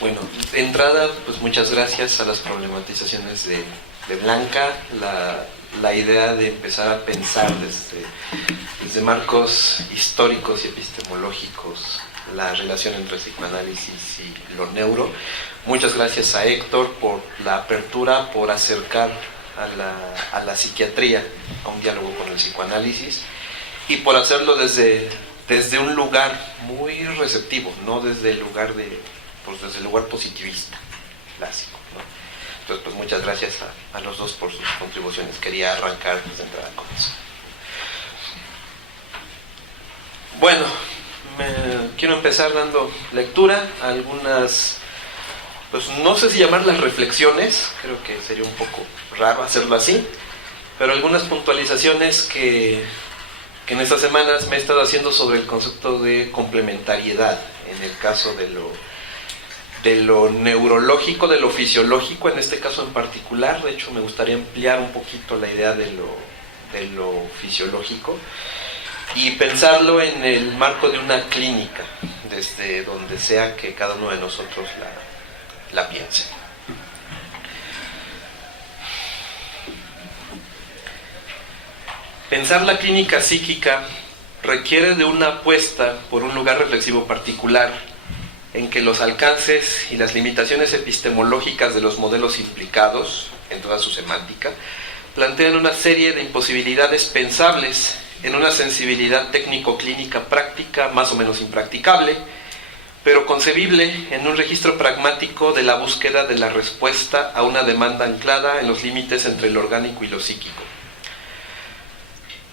Bueno, de entrada, pues muchas gracias a las problematizaciones de Blanca, la idea de empezar a pensar desde marcos históricos y epistemológicos la relación entre el psicoanálisis y lo neuro. Muchas gracias a Héctor por la apertura, por acercar a la psiquiatría a un diálogo con el psicoanálisis y por hacerlo desde un lugar muy receptivo, no desde el lugar desde el lugar positivista clásico, ¿no? Entonces, pues muchas gracias a los dos por sus contribuciones. Quería arrancar de entrada con eso. Bueno, quiero empezar dando lectura a algunas, pues no sé si llamarlas reflexiones, creo que sería un poco raro hacerlo así, pero algunas puntualizaciones que en estas semanas me he estado haciendo sobre el concepto de complementariedad, en el caso de lo neurológico, de lo fisiológico, en este caso en particular. De hecho, me gustaría ampliar un poquito la idea de lo fisiológico y pensarlo en el marco de una clínica, desde donde sea que cada uno de nosotros la piense. Pensar la clínica psíquica requiere de una apuesta por un lugar reflexivo particular, en que los alcances y las limitaciones epistemológicas de los modelos implicados, en toda su semántica, plantean una serie de imposibilidades pensables en una sensibilidad técnico-clínica práctica más o menos impracticable, pero concebible en un registro pragmático de la búsqueda de la respuesta a una demanda anclada en los límites entre lo orgánico y lo psíquico.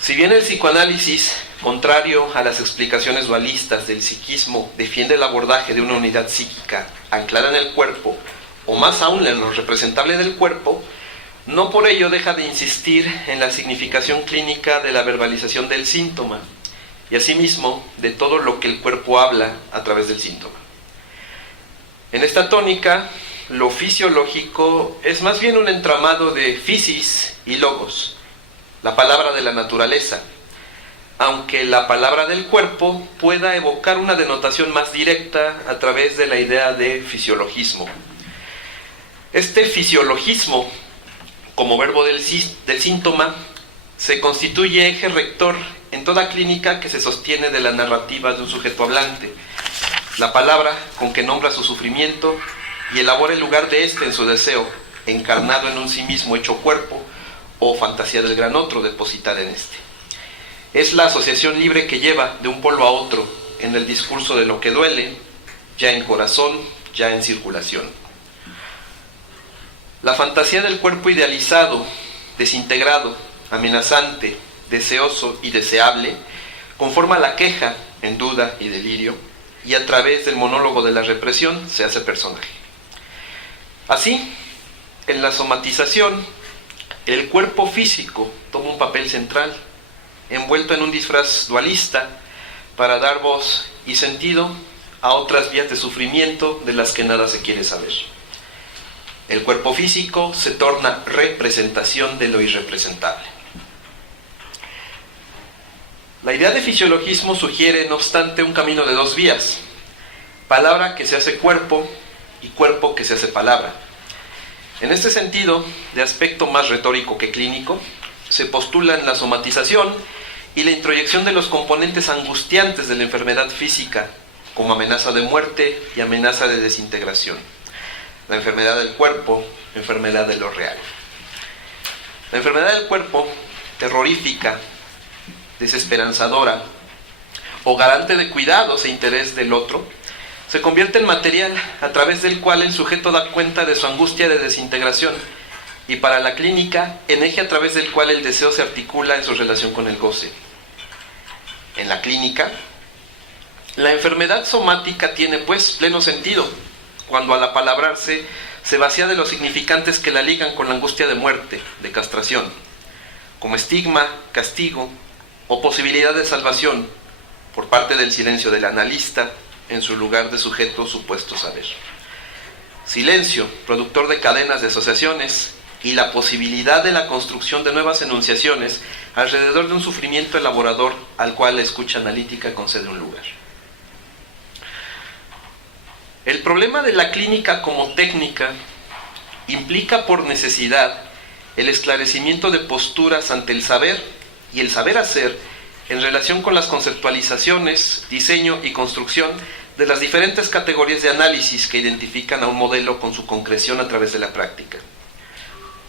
Si bien el psicoanálisis, contrario a las explicaciones dualistas del psiquismo, defiende el abordaje de una unidad psíquica anclada en el cuerpo, o más aún en lo representable del cuerpo, no por ello deja de insistir en la significación clínica de la verbalización del síntoma, y asimismo de todo lo que el cuerpo habla a través del síntoma. En esta tónica, lo fisiológico es más bien un entramado de physis y logos, la palabra de la naturaleza, aunque la palabra del cuerpo pueda evocar una denotación más directa a través de la idea de fisiologismo. Este fisiologismo, como verbo del síntoma, se constituye eje rector en toda clínica que se sostiene de la narrativa de un sujeto hablante, la palabra con que nombra su sufrimiento y elabora el lugar de éste en su deseo, encarnado en un sí mismo hecho cuerpo, o fantasía del gran otro depositada en este. Es la asociación libre que lleva de un polo a otro en el discurso de lo que duele, ya en corazón, ya en circulación. La fantasía del cuerpo idealizado, desintegrado, amenazante, deseoso y deseable, conforma la queja en duda y delirio, y a través del monólogo de la represión se hace personaje. Así, en la somatización, el cuerpo físico toma un papel central, envuelto en un disfraz dualista, para dar voz y sentido a otras vías de sufrimiento de las que nada se quiere saber. El cuerpo físico se torna representación de lo irrepresentable. La idea de fisiologismo sugiere, no obstante, un camino de dos vías: palabra que se hace cuerpo y cuerpo que se hace palabra. En este sentido, de aspecto más retórico que clínico, se postulan la somatización y la introyección de los componentes angustiantes de la enfermedad física como amenaza de muerte y amenaza de desintegración. La enfermedad del cuerpo, enfermedad de lo real. La enfermedad del cuerpo, terrorífica, desesperanzadora o garante de cuidados e interés del otro, se convierte en material a través del cual el sujeto da cuenta de su angustia de desintegración, y para la clínica, en eje a través del cual el deseo se articula en su relación con el goce. En la clínica, la enfermedad somática tiene pues pleno sentido, cuando al apalabrarse se vacía de los significantes que la ligan con la angustia de muerte, de castración, como estigma, castigo o posibilidad de salvación por parte del silencio del analista, en su lugar de sujeto supuesto saber. Silencio, productor de cadenas de asociaciones, y la posibilidad de la construcción de nuevas enunciaciones alrededor de un sufrimiento elaborador al cual la escucha analítica concede un lugar. El problema de la clínica como técnica implica por necesidad el esclarecimiento de posturas ante el saber y el saber hacer en relación con las conceptualizaciones, diseño y construcción de las diferentes categorías de análisis que identifican a un modelo con su concreción a través de la práctica.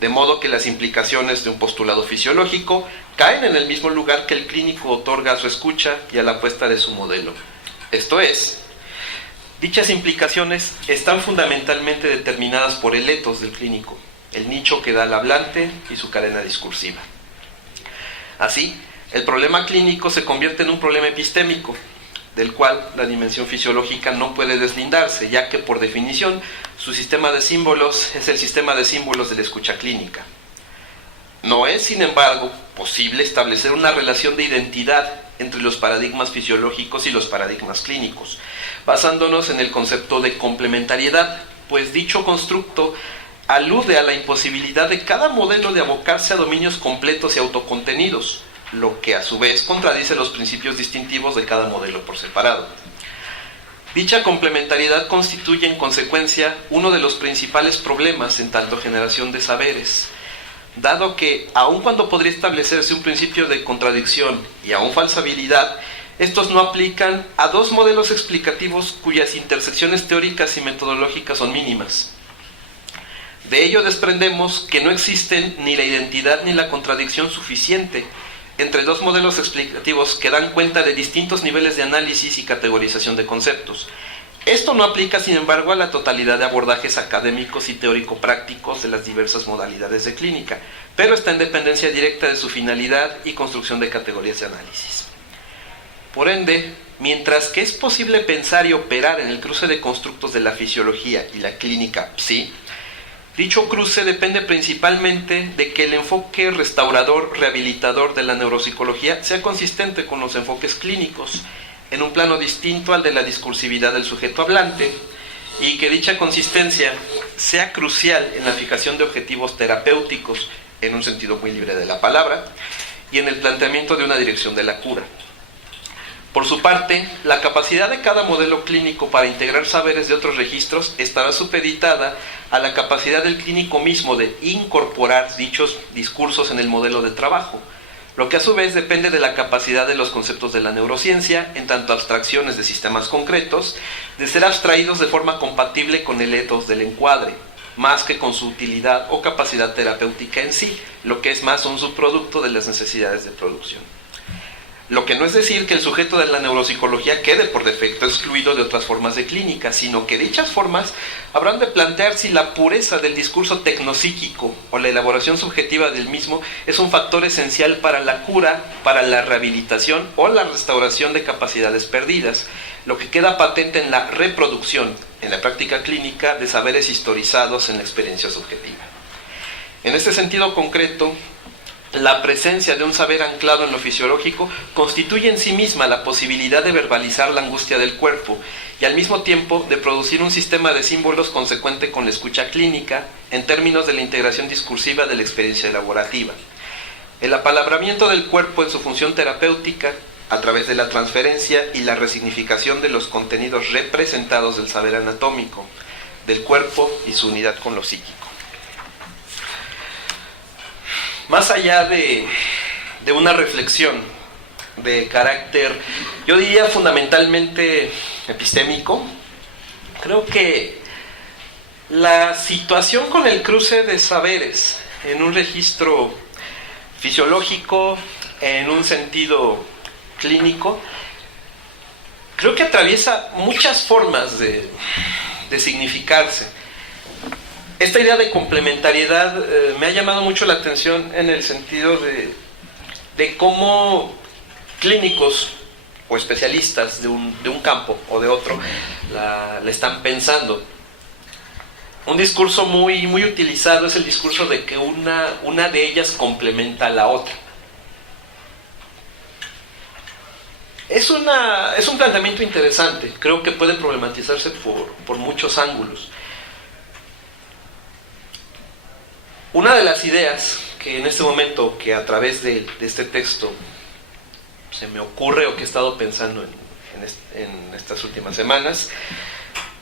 De modo que las implicaciones de un postulado fisiológico caen en el mismo lugar que el clínico otorga a su escucha y a la puesta de su modelo. Esto es, dichas implicaciones están fundamentalmente determinadas por el etos del clínico, el nicho que da al hablante y su cadena discursiva. Así, el problema clínico se convierte en un problema epistémico, del cual la dimensión fisiológica no puede deslindarse, ya que por definición su sistema de símbolos es el sistema de símbolos de la escucha clínica. No es, sin embargo, posible establecer una relación de identidad entre los paradigmas fisiológicos y los paradigmas clínicos, basándonos en el concepto de complementariedad, pues dicho constructo alude a la imposibilidad de cada modelo de abocarse a dominios completos y autocontenidos, lo que a su vez contradice los principios distintivos de cada modelo por separado. Dicha complementariedad constituye en consecuencia uno de los principales problemas en tanto generación de saberes, dado que, aun cuando podría establecerse un principio de contradicción y aún falsabilidad, estos no aplican a dos modelos explicativos cuyas intersecciones teóricas y metodológicas son mínimas. De ello desprendemos que no existen ni la identidad ni la contradicción suficiente entre dos modelos explicativos que dan cuenta de distintos niveles de análisis y categorización de conceptos. Esto no aplica, sin embargo, a la totalidad de abordajes académicos y teórico-prácticos de las diversas modalidades de clínica, pero está en dependencia directa de su finalidad y construcción de categorías de análisis. Por ende, mientras que es posible pensar y operar en el cruce de constructos de la fisiología y la clínica psi, dicho cruce depende principalmente de que el enfoque restaurador, rehabilitador de la neuropsicología sea consistente con los enfoques clínicos, en un plano distinto al de la discursividad del sujeto hablante, y que dicha consistencia sea crucial en la fijación de objetivos terapéuticos, en un sentido muy libre de la palabra, y en el planteamiento de una dirección de la cura. Por su parte, la capacidad de cada modelo clínico para integrar saberes de otros registros estará supeditada a la capacidad del clínico mismo de incorporar dichos discursos en el modelo de trabajo, lo que a su vez depende de la capacidad de los conceptos de la neurociencia, en tanto abstracciones de sistemas concretos, de ser abstraídos de forma compatible con el etos del encuadre, más que con su utilidad o capacidad terapéutica en sí, lo que es más un subproducto de las necesidades de producción. Lo que no es decir que el sujeto de la neuropsicología quede por defecto excluido de otras formas de clínica, sino que dichas formas habrán de plantear si la pureza del discurso tecnopsíquico o la elaboración subjetiva del mismo es un factor esencial para la cura, para la rehabilitación o la restauración de capacidades perdidas, lo que queda patente en la reproducción, en la práctica clínica, de saberes historizados en la experiencia subjetiva. En este sentido concreto, la presencia de un saber anclado en lo fisiológico constituye en sí misma la posibilidad de verbalizar la angustia del cuerpo y al mismo tiempo de producir un sistema de símbolos consecuente con la escucha clínica en términos de la integración discursiva de la experiencia elaborativa. El apalabramiento del cuerpo en su función terapéutica, a través de la transferencia y la resignificación de los contenidos representados del saber anatómico, del cuerpo y su unidad con lo psíquico. Más allá de una reflexión de carácter, yo diría fundamentalmente epistémico, creo que la situación con el cruce de saberes en un registro fisiológico, en un sentido clínico, creo que atraviesa muchas formas de significarse. Esta idea de complementariedad me ha llamado mucho la atención en el sentido de cómo clínicos o especialistas de un campo o de otro la están pensando. Un discurso muy utilizado es el discurso de que una de ellas complementa a la otra. Es un planteamiento interesante, creo que puede problematizarse por muchos ángulos. Una de las ideas que en este momento, que a través de este texto se me ocurre o que he estado pensando en estas últimas semanas,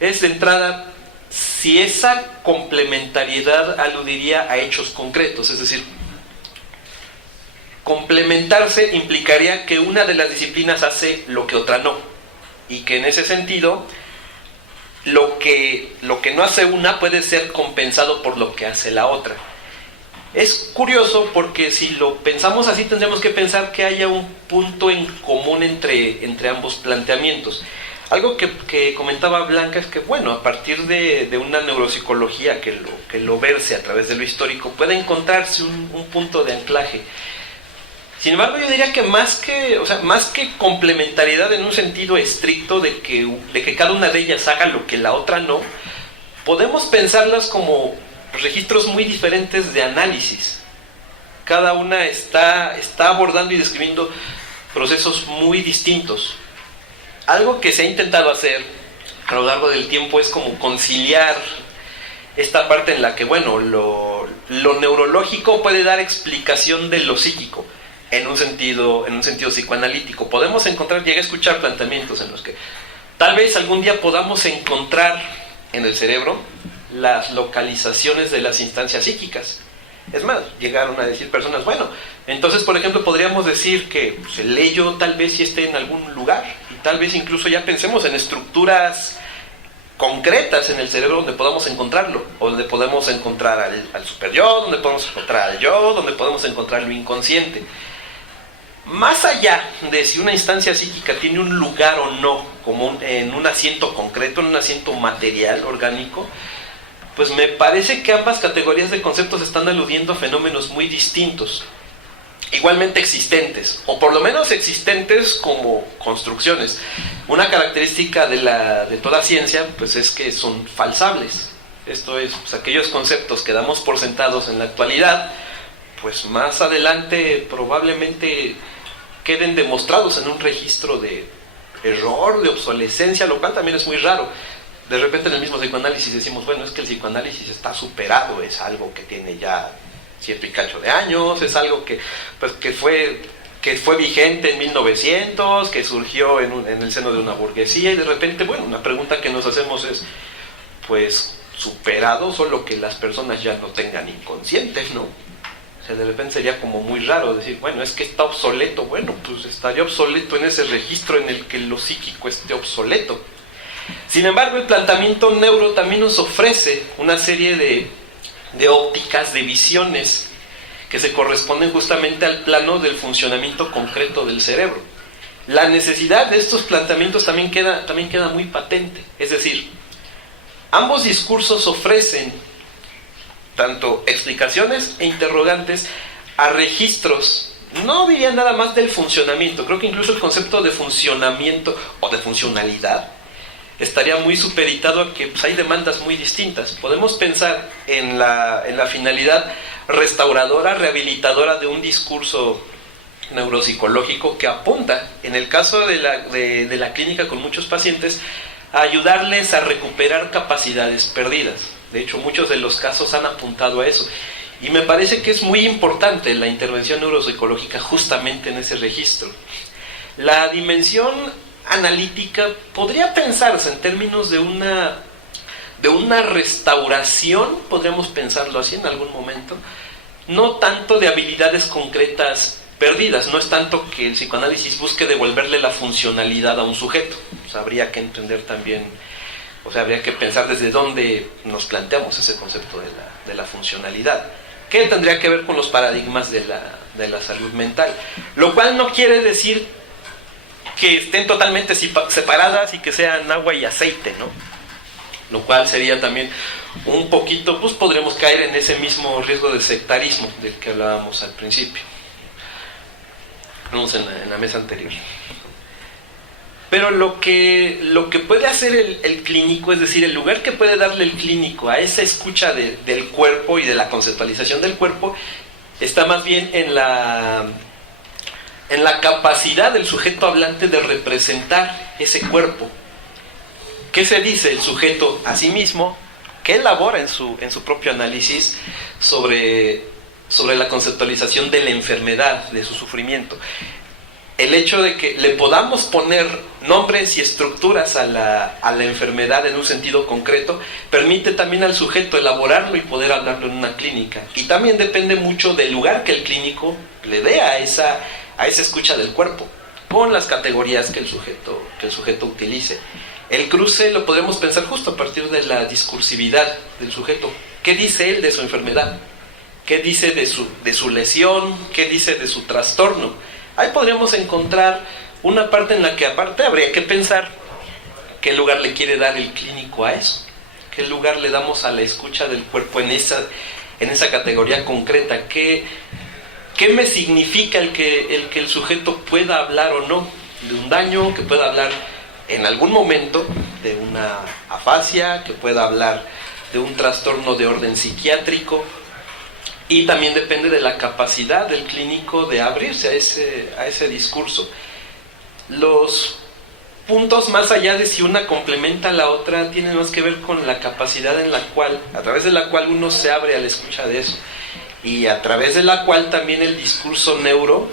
es de entrada si esa complementariedad aludiría a hechos concretos, es decir, complementarse implicaría que una de las disciplinas hace lo que otra no, y que en ese sentido lo que no hace una puede ser compensado por lo que hace la otra. Es curioso porque si lo pensamos así tendremos que pensar que haya un punto en común entre ambos planteamientos. Algo que comentaba Blanca es que, bueno, a partir de una neuropsicología que lo verse a través de lo histórico, puede encontrarse un punto de anclaje. Sin embargo, yo diría que más que complementariedad en un sentido estricto de que cada una de ellas haga lo que la otra no, podemos pensarlas como registros muy diferentes de análisis. Cada una está abordando y describiendo procesos muy distintos. Algo que se ha intentado hacer a lo largo del tiempo es como conciliar esta parte en la que, bueno, lo neurológico puede dar explicación de lo psíquico en un sentido psicoanalítico. Podemos llegué a escuchar planteamientos en los que tal vez algún día podamos encontrar en el cerebro las localizaciones de las instancias psíquicas. Es más, llegaron a decir personas, bueno, entonces por ejemplo podríamos decir que el ello tal vez sí esté en algún lugar, y tal vez incluso ya pensemos en estructuras concretas en el cerebro donde podamos encontrarlo, o donde podemos encontrar al superyo, donde podemos encontrar al yo, donde podemos encontrar lo inconsciente. Más allá de si una instancia psíquica tiene un lugar o no, como en un asiento concreto, en un asiento material, orgánico, pues me parece que ambas categorías de conceptos están aludiendo a fenómenos muy distintos, igualmente existentes, o por lo menos existentes como construcciones. Una característica de toda ciencia pues es que son falsables. Esto es, pues, aquellos conceptos que damos por sentados en la actualidad, pues más adelante probablemente queden demostrados en un registro de error, de obsolescencia, lo cual también es muy raro. De repente en el mismo psicoanálisis decimos, bueno, es que el psicoanálisis está superado, es algo que tiene ya ciento y cacho de años, es algo que fue vigente en 1900, que surgió en el seno de una burguesía, y de repente, bueno, una pregunta que nos hacemos es, pues, superado, solo que las personas ya no tengan inconscientes, ¿no? O sea, de repente sería como muy raro decir, bueno, es que está obsoleto. Bueno, pues estaría obsoleto en ese registro en el que lo psíquico esté obsoleto. Sin embargo, el planteamiento neuro también nos ofrece una serie de ópticas, de visiones que se corresponden justamente al plano del funcionamiento concreto del cerebro. La necesidad de estos planteamientos también queda muy patente. Es decir, ambos discursos ofrecen tanto explicaciones e interrogantes a registros, no diría nada más del funcionamiento. Creo que incluso el concepto de funcionamiento o de funcionalidad estaría muy supeditado a que pues, hay demandas muy distintas. Podemos pensar en la finalidad restauradora, rehabilitadora de un discurso neuropsicológico que apunta, en el caso de la clínica con muchos pacientes, a ayudarles a recuperar capacidades perdidas. De hecho, muchos de los casos han apuntado a eso. Y me parece que es muy importante la intervención neuropsicológica justamente en ese registro. La dimensión analítica podría pensarse en términos de una restauración, podríamos pensarlo así en algún momento, no tanto de habilidades concretas perdidas. No es tanto que el psicoanálisis busque devolverle la funcionalidad a un sujeto. O sea, habría que entender también, habría que pensar desde dónde nos planteamos ese concepto de la funcionalidad, que tendría que ver con los paradigmas de la salud mental, lo cual no quiere decir que estén totalmente separadas y que sean agua y aceite, ¿no? Lo cual sería también un poquito, pues podremos caer en ese mismo riesgo de sectarismo del que hablábamos al principio, hablamos en la mesa anterior. Pero lo que puede hacer el clínico, es decir, el lugar que puede darle el clínico a esa escucha del cuerpo y de la conceptualización del cuerpo, está más bien en la capacidad del sujeto hablante de representar ese cuerpo. ¿Qué se dice el sujeto a sí mismo? ¿Qué elabora en su propio análisis sobre la conceptualización de la enfermedad, de su sufrimiento? el hecho de que le podamos poner nombres y estructuras a la enfermedad en un sentido concreto, permite también al sujeto elaborarlo y poder hablarlo en una clínica. Y también depende mucho del lugar que el clínico le dé a esa escucha del cuerpo, con las categorías que el sujeto utilice. El cruce lo podemos pensar justo a partir de la discursividad del sujeto. ¿Qué dice él de su enfermedad? ¿Qué dice de su lesión? ¿Qué dice de su trastorno? Ahí podríamos encontrar una parte en la que aparte habría que pensar qué lugar le quiere dar el clínico a eso, qué lugar le damos a la escucha del cuerpo en esa categoría concreta, qué me significa el que el sujeto pueda hablar o no de un daño, que pueda hablar en algún momento de una afasia, que pueda hablar de un trastorno de orden psiquiátrico. Y también depende de la capacidad del clínico de abrirse a ese discurso. Los puntos, más allá de si una complementa a la otra, tienen más que ver con la capacidad a través de la cual uno se abre a la escucha de eso. Y a través de la cual también el discurso neuro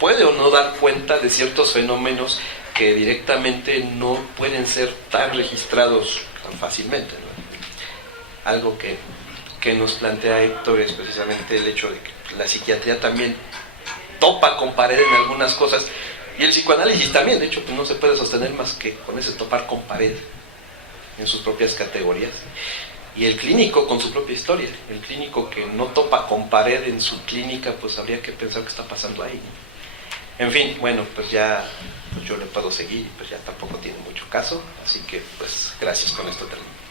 puede o no dar cuenta de ciertos fenómenos que directamente no pueden ser tan registrados tan fácilmente, ¿no? Algo que nos plantea Héctor es precisamente el hecho de que la psiquiatría también topa con pared en algunas cosas, y el psicoanálisis también, de hecho, pues no se puede sostener más que con ese topar con pared en sus propias categorías, y el clínico con su propia historia. El clínico que no topa con pared en su clínica, pues habría que pensar qué está pasando ahí, ¿no? En fin, bueno, pues ya pues yo le puedo seguir, pues ya tampoco tiene mucho caso, así que pues gracias, con esto termino.